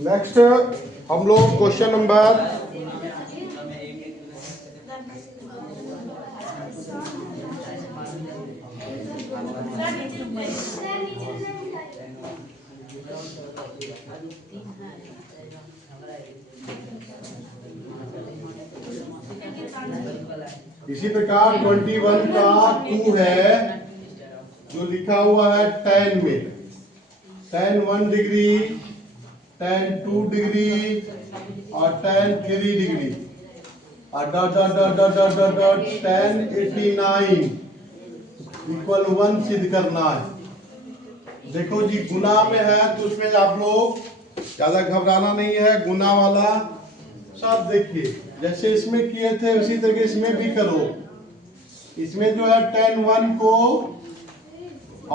Next हम लोग question number 21 का 2 है जो लिखा हुआ है tan में, tan 1 डिग्री, tan 2 डिग्री और tan 3 डिग्री और dot dot dot dot dot dot dot tan 89 equal 1 सिद्ध करना है। देखो जी गुना में है तो उसमें आप लोग ज्यादा घबराना नहीं है, गुना वाला सब देखिए जैसे इसमें किए थे उसी तरीके इसमें भी करो। इसमें जो है tan 1 को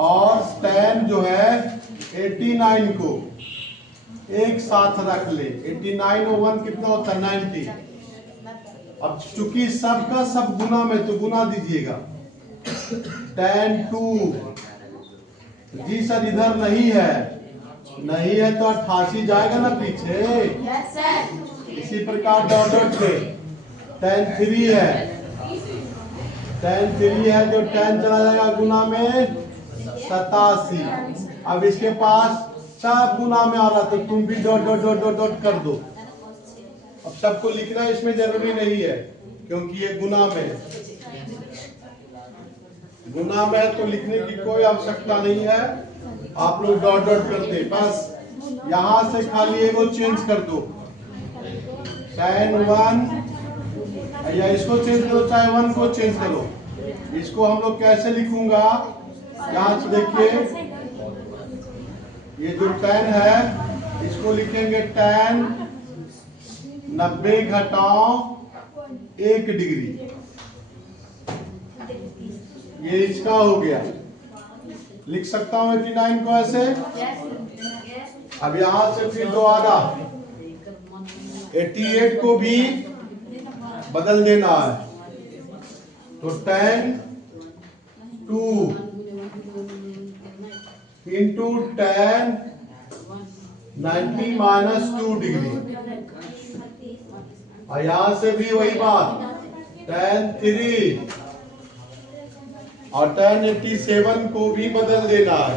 और tan जो है 89 को एक साथ रख ले। 89 और 1 कितना होता है 90। अब चूंकि सबका सब गुना में तो गुना दीजिएगा। tan 2 जी सर इधर नहीं है तो 88 जाएगा ना पीछे। Yes sir. इसी प्रकार डॉट डॉट से tan 3 है, tan 3 है जो tan चला जाएगा गुना में 87। अब इसके पास सब गुना में आ रहा तो तुम भी dot dot dot dot dot कर दो। अब सबको लिखना इसमें जरूरी नहीं है क्योंकि ये गुना में है। गुना में है तो लिखने की कोई आवश्यकता नहीं है, आप लोग डॉट डॉट करते बस। यहां से खाली एगो चेंज कर दो, tan 1 या इसको चेंज करो चाहे 1 को चेंज करो। इसको हम लोग कैसे लिखूंगा यहाँ से देखिए, ये जो tan है इसको लिखेंगे tan 90 घटाओ 1 डिग्री, ये इसका हो गया। लिख सकता हूँ 89 को ऐसे। अब यहां से फिर दोबारा 88 को भी बदल देना है तो tan 2 into tan 90 minus 2 degree और यहां से भी वही बात tan 3 और tan 87 को भी बदल देना है।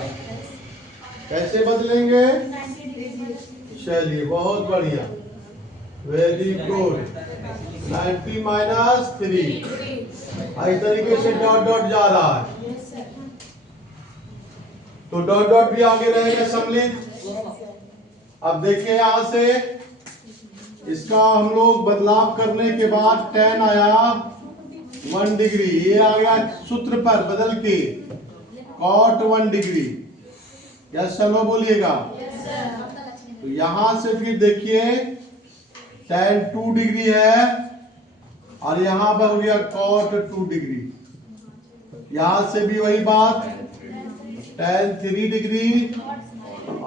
कैसे बदलेंगे? चलिए बहुत बढ़िया, वेरी गुड। 90 माइनस 3 इस तरीके से डॉट डॉट जा रहा है तो डॉट डॉट भी आगे रहेगा सम्मिलित। अब देखिए यहां से इसका हम लोग बदलाव करने के बाद tan आया 1 डिग्री, ये आ गया सूत्र पर बदल के cot 1 डिग्री। यस चलो बोलिएगा। तो यहां से फिर देखिए tan 2 डिग्री है और यहां पर हो गया cot 2 डिग्री। यहां से भी वही बात tan 3 डिग्री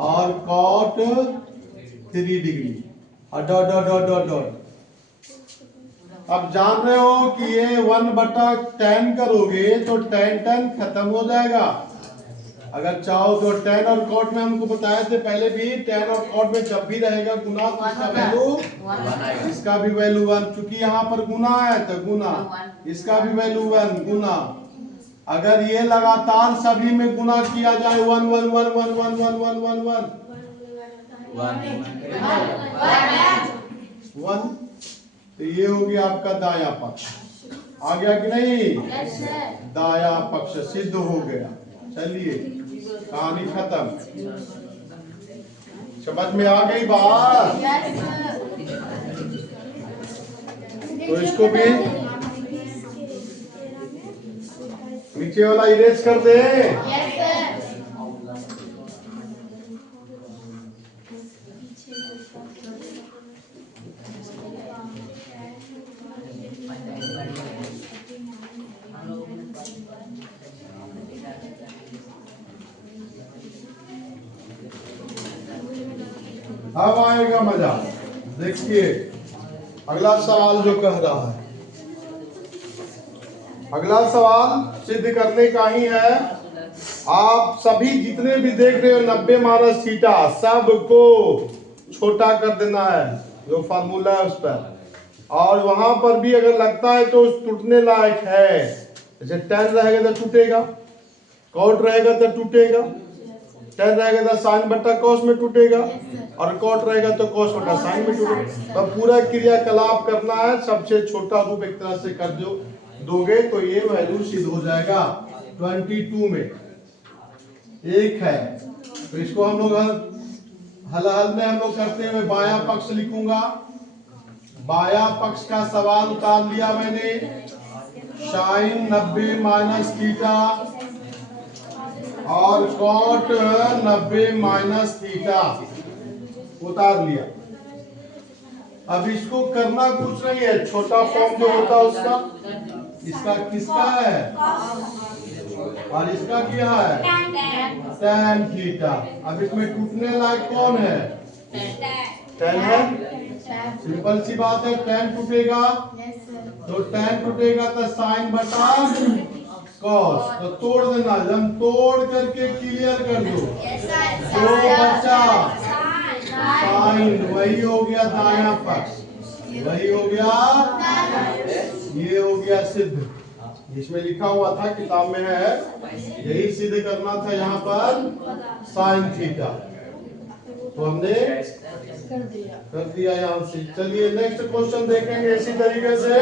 और cot 3 डिग्री और dot dot dot dot dot. अब जान रहे हो कि ये 1/tan करोगे तो tan खत्म हो जाएगा। अगर चाहो तो tan और cot में हमको बताए थे पहले भी, tan और cot में जब भी रहेगा गुना तो इसका वैल्यू, इसका भी वैल्यू 1, चूंकि यहाँ पर गुना है तो गुना, इसका भी वैल्यू 1 गुना। अगर ये लगातार सभी में गुना किया जाए 1 1 1 1 1 1 1 1 1 तो ये हो गया आपका दायां पक्ष। आ गया कि नहीं? दायां पक्ष सिद्ध हो गया। चलिए कहानी खत्म। समझ में आ गई बात? तो इसको भी नीचे वाला इरेज कर दे। अब आएगा मजा। देखिए अगला सवाल जो कह रहा है, अगला सवाल सिद्ध करने का ही है आप सभी जितने भी देख रहे हो 90 माइनस थीटा सबको छोटा कर देना है, जो फार्मूला है उस पर। और वहां पर भी अगर लगता है तो टूटने लायक है, जैसे tan रहेगा तो टूटेगा, cot रहेगा तो टूटेगा, tan रहेगा तो sin बटा cos में टूटेगा, और cot रहेगा तो cos बटा sin में टूटेगा। तो पूरा क्रियाकलाप करना है, सबसे छोटा रूप एक तरह से कर दोगे तो ये वैल्यू सिद्ध हो जाएगा 22 में। एक है तो इसको हम लोग हल में हम लोग करते हुए बाया पक्ष लिखूंगा। बाया पक्ष का सवाल उतार लिया मैंने, साइन 90 माइनस थीटा और कॉट 90 माइनस थीटा उतार लिया। अब इसको करना कुछ नहीं है, छोटा फॉर्म जो होता है उसका, इसका किसका है और इसका क्या है, tan थीटा। अब इसमें टूटने लायक कौन है, tan है। सिंपल सी बात है, tan टूटेगा तो tan टूटेगा तो sin बटा cos, तो तोड़ देना, हम तोड़ करके क्लियर कर दो। तो बच्चा sin, वही हो गया दायां पक्ष, वही हो गया, ये हो गया सिद्ध। इसमें लिखा हुआ था, किताब में है, यही सिद्ध करना था यहाँ पर sin थीटा, तो हमने कर दिया यहाँ से। चलिए नेक्स्ट क्वेश्चन देखेंगे इसी तरीके से।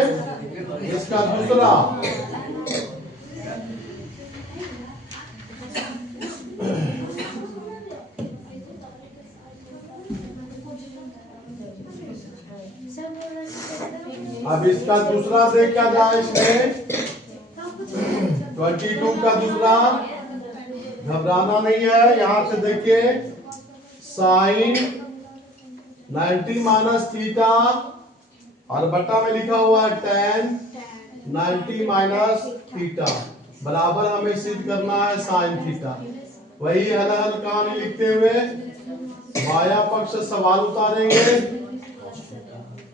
इसका दूसरा, अब इसका दूसरा देखा जाए, इसमें 22 का दूसरा, घबराना नहीं है। यहां से देखिए, साइन 90 माइनस थीटा और बटा में लिखा हुआ है tan 90 माइनस थीटा बराबर हमें सिद्ध करना है साइन थीटा। वही हल कहानी लिखते हुए बाया पक्ष सवाल उतारेंगे,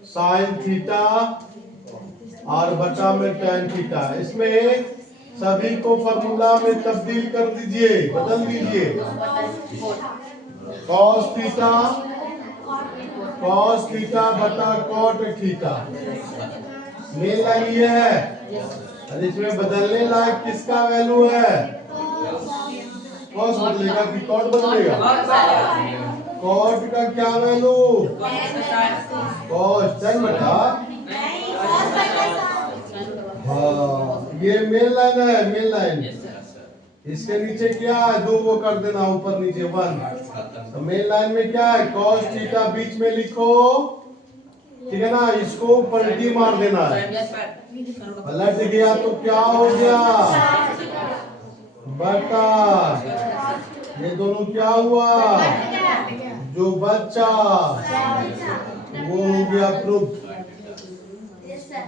साइन थीटा और बटा में tan थीटा। इसमें सभी को फॉर्मूला में तब्दील कर दीजिए, बदल दीजिए। cos थीटा बटा cot थीटा, मेन लाइन ये है। और इसमें बदलने लायक किसका वैल्यू है, cos बदलेगा कि cot बदलेगा, cot का क्या वैल्यू, cos tan बटा, हाँ ये मेन लाइन है, मेन लाइन। इसके नीचे क्या है, दो वो कर देना, ऊपर नीचे 1। तो मेन लाइन में क्या है, cos थीटा बीच में लिखो, ठीक है ना। इसको पलटी मार देना है, पलट गया तो क्या हो गया, बटा, ये दोनों क्या हुआ, जो बच्चा वो हो गया प्रूफ,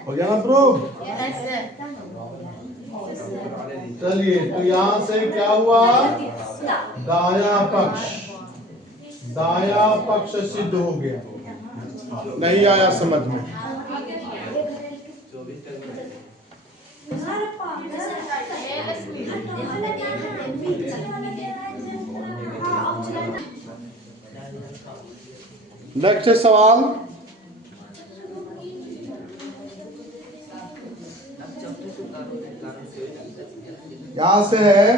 हो गया ना प्रूफ। चलिए तो यहां से क्या हुआ, दाया पक्ष सिद्ध हो गया। नहीं आया समझ में, नेक्स्ट सवाल, यहां से है,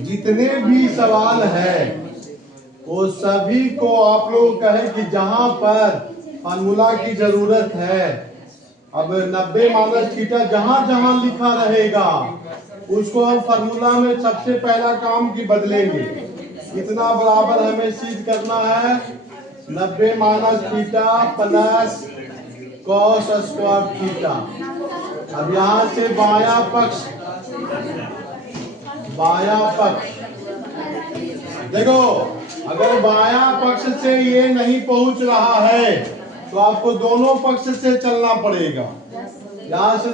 जितने भी सवाल है वो सभी को आप लोग कहें कि जहां पर फार्मूला की जरूरत है, अब 90 माइनस थीटा जहां जहां लिखा रहेगा उसको हम फार्मूला में सबसे पहला काम की बदलेंगे। इतना बराबर हमें सिद्ध करना है 90 minus theta plus cos square theta. अब यहां से बाया पक्ष देखो, अगर बाया पक्ष से ये नहीं पहुंच रहा है तो आपको दोनों पक्ष से चलना पड़ेगा। यहां से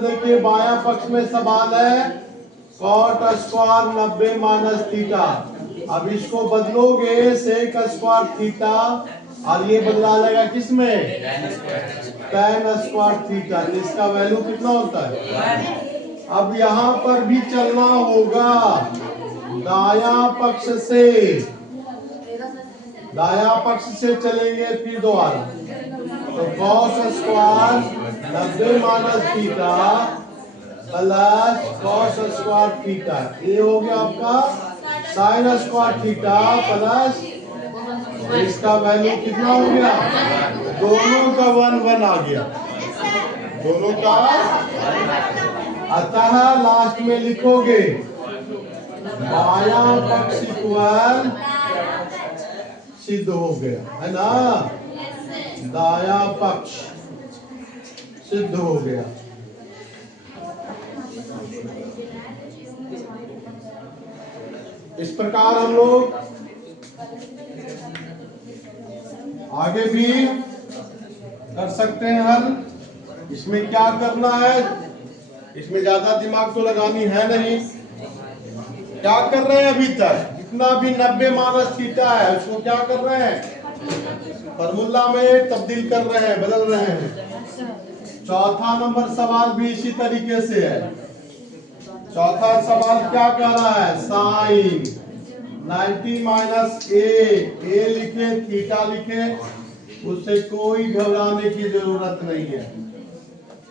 देखिए बाया पक्ष में सवाल है cot स्क्वायर 90 माइनस थीटा। अब इसको बदलोगे sec स्क्वायर थीटा और ये बदला जाएगा किसमें, tan स्क्वायर थीटा। इसका वैल्यू कितना होता है, अब यहाँ पर भी चलना होगा दाया पक्ष से, दाया पक्ष से चलेंगे फिर दोबारा। तो cos square 90 minus theta plus cos square theta, ये हो गया आपका sin स्क्वायर थीटा प्लस, इसका वैल्यू कितना हो गया, दोनों का 1 आ गया, दोनों का। अतः लास्ट में लिखोगे बाया पक्ष इक्वल, सिद्ध हो गया है ना, दाया पक्ष सिद्ध हो गया। इस प्रकार हम लोग आगे भी कर सकते हैं हल। इसमें क्या करना है, इसमें ज्यादा दिमाग तो लगानी है नहीं। क्या कर रहे हैं अभी तक, जितना भी 90 माइनस थीटा है उसको क्या कर रहे हैं, फॉर्मूला में तब्दील कर रहे हैं, बदल रहे हैं। चौथा नंबर सवाल भी इसी तरीके से है। चौथा सवाल क्या कह रहा है, साइन 90 माइनस ए लिखे, थीटा लिखे, उससे कोई घबराने की जरूरत नहीं है।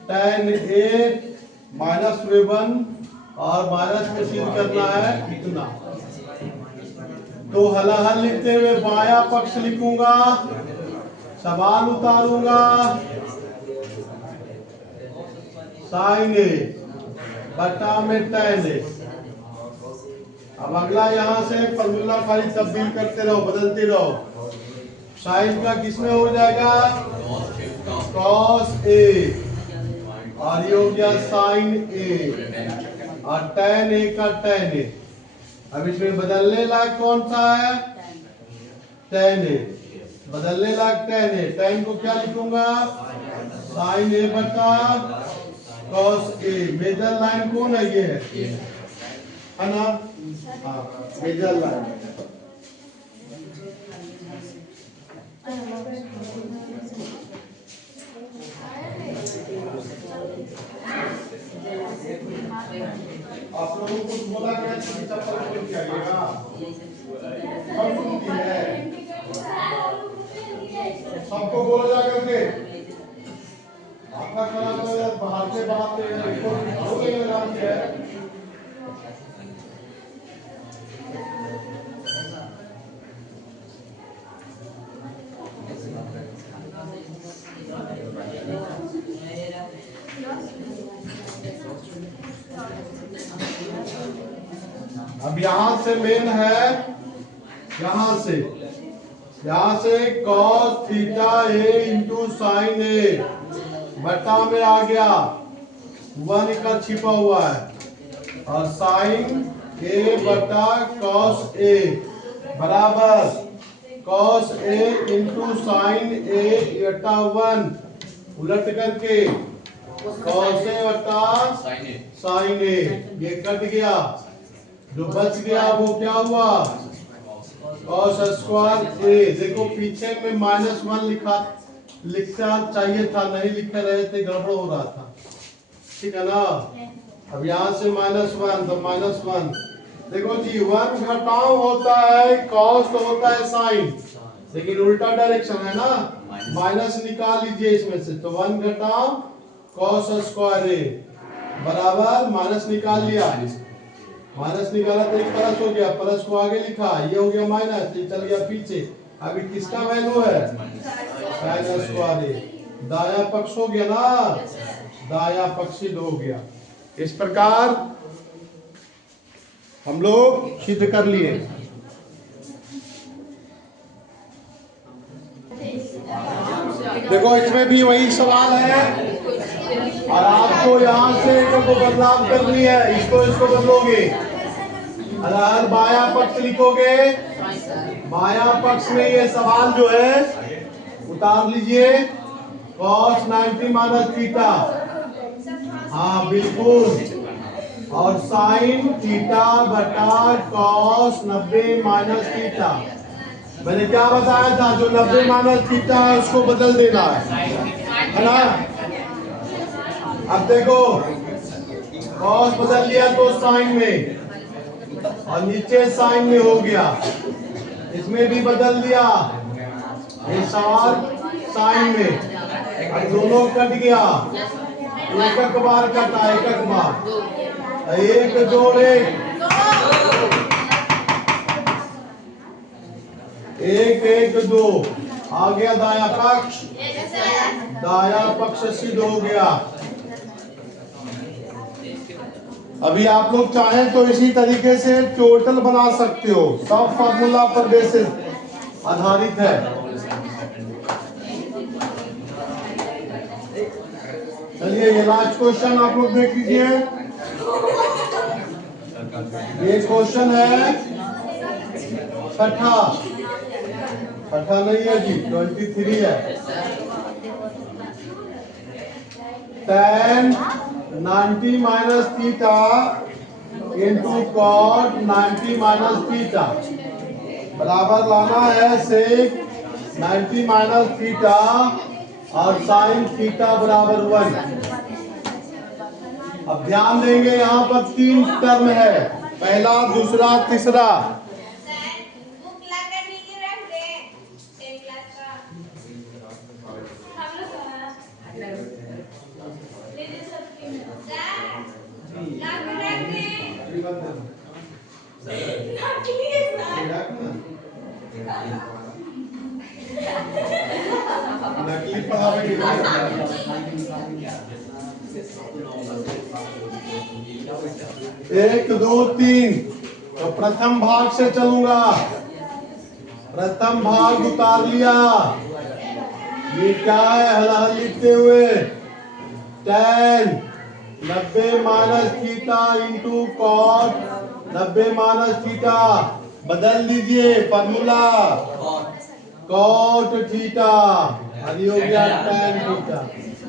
tan ए माइनस 1 और माइनस में सिद्ध करना है इतना। तो हल लिखते हुए बाया पक्ष लिखूंगा, सवाल उतारूंगा, साइन ए बटा में tan ए। अब अगला यहाँ से फॉर्मूला खाली तब्दील करते रहो, बदलते रहो। साइन का किसमें हो जाएगा, cos ए, और ये हो गया साइन ए, और tan ए का tan ए। अब इसमें बदलने लायक कौन सा है, tan ए, बदलने लायक tan ए। tan को क्या लिखूंगा, साइन ए बटा cos ए। मेजर लाइन कौन है, ये है ना, हाँ मेजर लाइन। आप लोगों को बोला गया कि चप्पल खोल के आइएगा, सबको बोला जा करके आपका खराब हो गया, बाहर से अब यहां से मेन है, यहां से cos थीटा ए इंटू साइन ए बटा में आ गया, 1 का छिपा हुआ है, और साइन ए बटा cos ए बराबर cos ए इंटू साइन ए बटा 1, उलट करके cos ए बटा साइन ए। ये कट गया, जो बच गया वो क्या हुआ, cos स्क्वायर ए। देखो पीछे में -1 लिखना चाहिए था, नहीं लिख रहे थे, गड़बड़ हो रहा था, ठीक है ना। अब यहाँ से -1 तो -1, देखो जी 1 घटाव होता है, cos तो होता है साइन, लेकिन उल्टा डायरेक्शन है ना, माइनस निकाल लीजिए इसमें से। तो 1 घटाव cos स्क्वायर ए बराबर, माइनस निकाल लिया, माइनस निकाला तो एक प्लस हो गया, प्लस को आगे लिखा, ये हो गया माइनस, ये चल गया पीछे। अभी किसका वैल्यू है, साइन स्क्वायर ए, दाया पक्ष हो गया ना, दाया पक्ष सिद्ध हो गया। इस प्रकार हम लोग सिद्ध कर लिए। देखो इसमें भी वही सवाल है, और आपको यहाँ से को बदलाव करनी है, इसको बदलोगे, अगर बाया पक्ष लिखोगे, बाया पक्ष में ये सवाल जो है उतार लीजिए, cos 90 माइनस थीटा, हाँ बिल्कुल, और साइन थीटा बटा cos 90 माइनस थीटा। मैंने क्या बताया था, जो 90 माइनस थीटा है उसको बदल देना है ना। अब देखो कॉस बदल लिया तो साइन में, और नीचे साइन में हो गया, इसमें भी बदल दिया, ये सार साइन में, अब दोनों कट गया, एक बार कटा, एक बार, एक जोड़े, एक एक दो, आ गया दाया पक्ष सिद्ध हो गया। अभी आप लोग चाहें तो इसी तरीके से टोटल बना सकते हो, सब फार्मूला पर बेसिस आधारित है। चलिए ये लास्ट क्वेश्चन आप लोग देख लीजिए। ये क्वेश्चन है छठा नहीं है जी, 23 है। tan 90 minus theta into cot 90 minus theta बराबर लाना है सेक 90 माइनस थीटा और साइन थीटा बराबर 1। अब ध्यान देंगे यहाँ पर 3 टर्म है, पहला, दूसरा, तीसरा। नकली पढ़ावे 1 2 3। तो प्रथम भाग से चलूंगा, प्रथम भाग उतार लिया, ये क्या है हल लिखते हुए, tan 90 minus theta into cot 90 minus theta, बदल दीजिए फॉर्मूला, कॉट थीटा हो गया tan थीटा।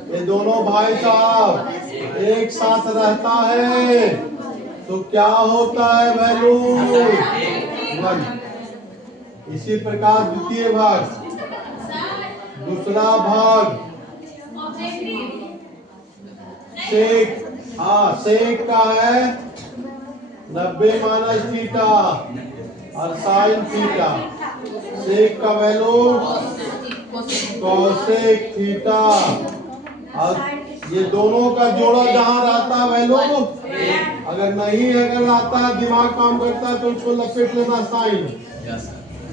ये दोनों भाई साहब एक साथ रहता है तो क्या होता है वैल्यू 1। इसी प्रकार द्वितीय भाग, दूसरा भाग सेक, सेक का है 90 माइनस थीटा और साइन थीटा, सेक का वैल्यू कोसेक थीटा, और ये दोनों का जोड़ा जहां रहता है वैल्यू, अगर नहीं अगर आता है दिमाग काम करता है तो उसको लपेट लेना साइन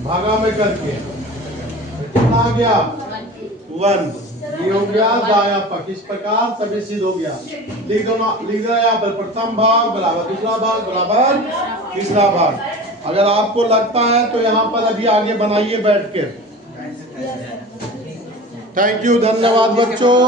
भागा में करके, कितना आ गया 1। ये हो गया दाया पक्ष। इस प्रकार सभी सिद्ध हो गया। लिख दो यहाँ पर प्रथम भाग बराबर दूसरा भाग बराबर तीसरा भाग। अगर आपको लगता है तो यहाँ पर अभी आगे बनाइए बैठ के। थैंक यू, धन्यवाद बच्चों।